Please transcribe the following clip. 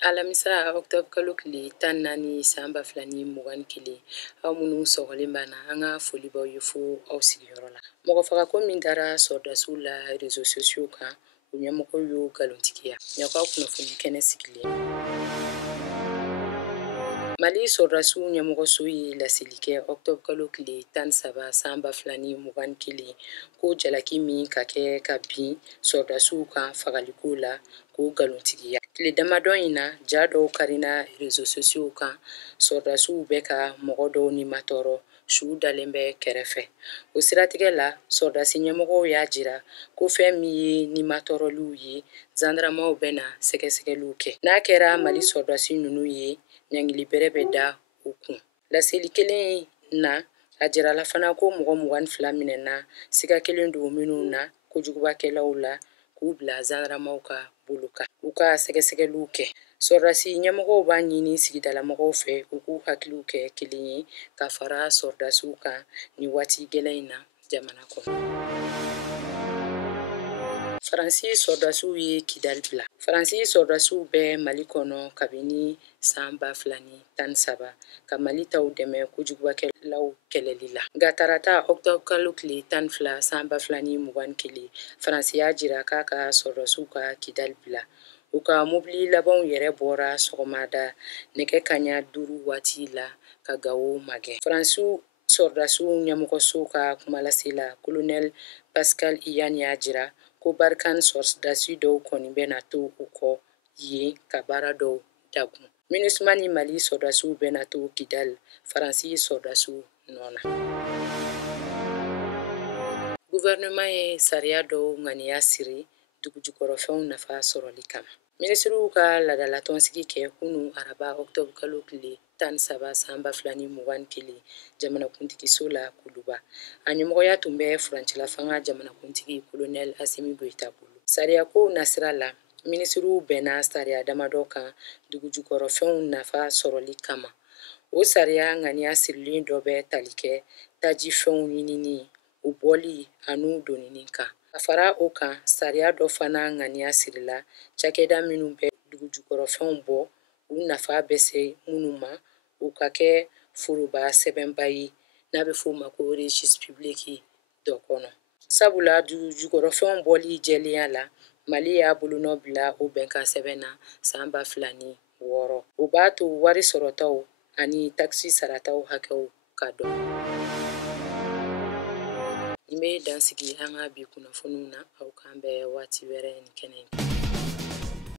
Alamisa Octobre kalo tile 14 san 2021 aw minnu sɔgɔlen b'an na an ka foli b'aw ye fo aw sigiyɔrɔ la. Mɔgɔfagako min dara sɔrdasiw la réseaux sociaux kan o ɲɛmɔgɔ y'o galontigiya. Ɲakaw kunnafoni kɛnɛ sigilen. Mali sɔrdasiw ɲɛmɔgɔso ye laseli kɛ Octobre kalo tile 13 san 2021 ko jalaki min ka kɛ ka bin sɔrdasiw kan fagaliko la k'o galontigiya. Tile damadɔ in na ja dɔw karina réseaux sociaux kan sɔrdasiw bɛ ka mɔgɔ dɔw nimatɔrɔ su dalen bɛ kɛrɛfɛ. O siratigɛ la sɔrdasi ɲɛmɔgɔw y'a jira ko fɛn min ye nimatɔrɔliw ye zandaramaw bɛna sɛgɛsɛgɛliw kɛ. N'a kɛra Mali sɔrdasi ninnu ye ɲangili bɛrɛ bɛ da u kun. Laseli kelen na a jirala fana ko mɔgɔ 22 minɛna siga kelen don minnu na kojugubakɛlaw la k'u bila zandaramaw ka bolo kan. U ka sɛgɛsɛgɛliw kɛ. Sɔrdasi ɲɛmɔgɔw b'a ɲini sigidalamɔgɔw fɛ u k'u hakiliw kɛ kelen ye ka fara sɔrdasiw kan ni waati gɛlɛn in na jamana kɔnɔ. Faransi sɔrdasiw ye kidali bila. Faransi sɔrdasiw bɛ Mali kɔnɔ kabini san 2013 ka Mali taw dɛmɛ kojugubakɛlaw kɛlɛli la. Nka tarata Octobre kalo tile 12 san 2021 Faransi y'a jira k'a ka sɔrdasiw ka kidali bila. U ka mobili labanw yɛrɛ bɔra sɔgɔmada nɛgɛ kaɲa 5 waati la ka Gawo magɛn. Faransi sɔrdasiw ɲɛmɔgɔso ka kumalasela Colonel Pascal Iyane y'a jira ko Barkan sɔrdasi dɔw kɔni bɛna to u kɔ yen ka baara dɔw dagun. MINUSMA ni Mali sɔrdasiw bɛna to Kidal Faransi sɔrdasiw nɔ na. Gouvernement ye sariya dɔw ŋaniya siri dugujukɔrɔfɛnw nafa sɔrɔli kama. Minisiriw ka laadalatɔnsigi kɛ kunun araba Octobre kalo tile 13 san 2021 jamanakuntigiso la Kuluba. A ɲɛmɔgɔya tun bɛ furancɛla fanga jamanakuntigi Colonel Assimi Goïta bolo. Sariyako nasira la minisiriw bɛnna sariya damadɔ kan dugujukɔrɔfɛnw nafa sɔrɔli kama. O sariya ŋaniya sirilen dɔ bɛ tali kɛ tajifɛnw ɲinini u bɔli an'u doninin kan. Ka fara o kan sariya dɔ fana ŋaniya sirila cakɛda minnu bɛ dugujukɔrɔfɛnw bɔ u nafa bɛ se minnu ma u ka kɛ foroba sɛbɛnba ye n'a bɛ f'o ma ko registre public dɔ kɔnɔ. Sabula dugujukɔrɔfɛnw bɔli jɛlenya la Mali y'a bolonɔ bila o bɛnkan sɛbɛn na san 2006. O b'a to wari sɔrɔtaw ani taxi sarataw hakɛw ka dɔn. Nin bɛ dansigi an ka bi kunnafoniw na aw k'an bɛn waati wɛrɛ ni kɛnɛ in.